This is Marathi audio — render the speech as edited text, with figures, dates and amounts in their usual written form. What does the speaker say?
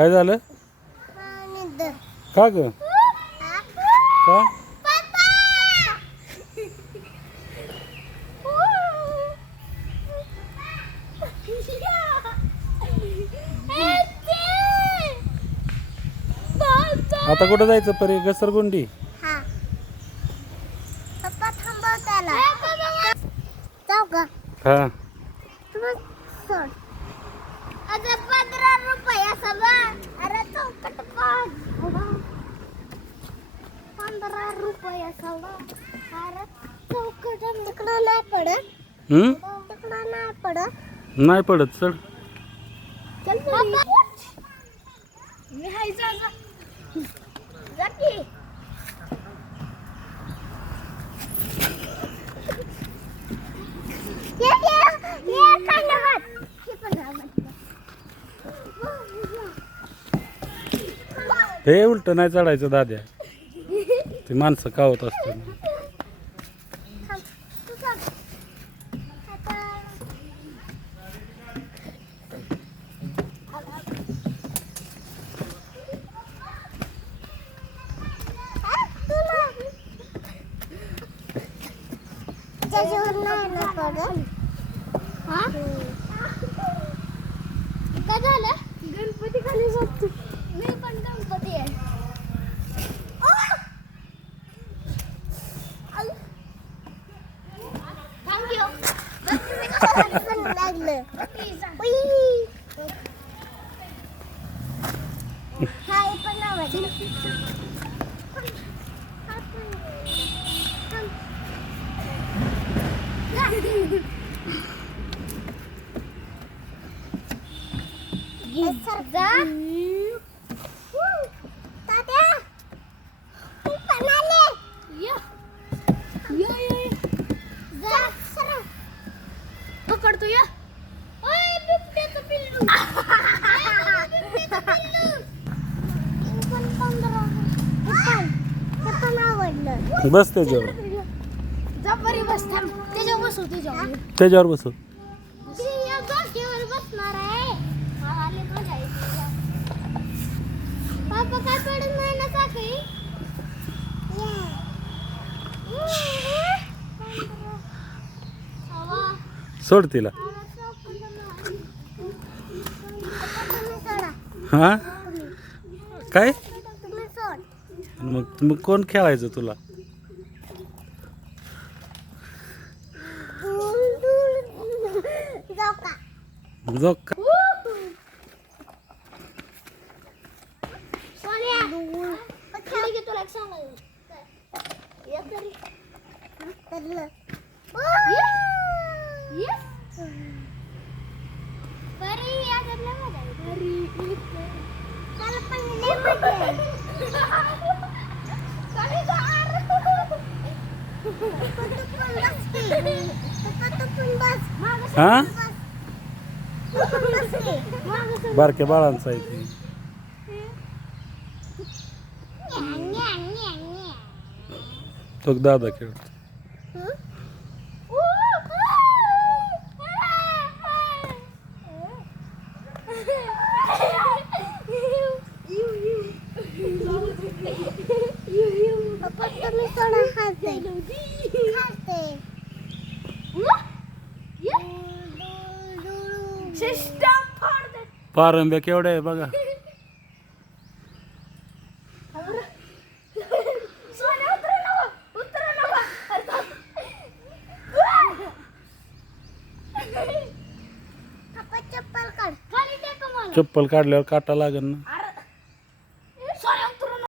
काय झालं? का ग? का? आता कुठं जायचं परी? घसरगुंडी. हा. अरे 15 रुपये सगळं. अरे चौकट पाच 15 रुपये सगळं. अरे चौकट तिकडं नाही पडत. तिकडं नाही पडत. नाही पडत. चल चल मी हाय जा जाकी. ये खांडावात. हे उलट नाही चढायचं दाद्या. ती माणसं कावत असतात. काय झालं? गणपती खाली झोपतो. मी पण गणपती आहे. थँक्यू. लागलं. हाय पण आवडलं. सरजा तात्या तू पण आले. ये जा सर पकडतो. या ओय बिबट्याचं पिल्लू. बिबट्याचं पिल्लू. पण 15 ते पण आवडलं. बस त्याच्यावर. जा बरी बस. थांब त्याच्यावर बसू. त्याच्यावर बसव. या जागेवर बसणार आहे. आले मजा येते. पापा काय पडत नाही ना साखळी. सोड तिला. हा काय? मग कोण खेळायचं तुला? जोक. तुला एक सांगायचं. हा बारक्या बाळांचा आहे ते. तो दादा खेळतो. पारंब्या केवढ्या आहे बघा. चप्पल काढल्यावर काटा लागेल ना.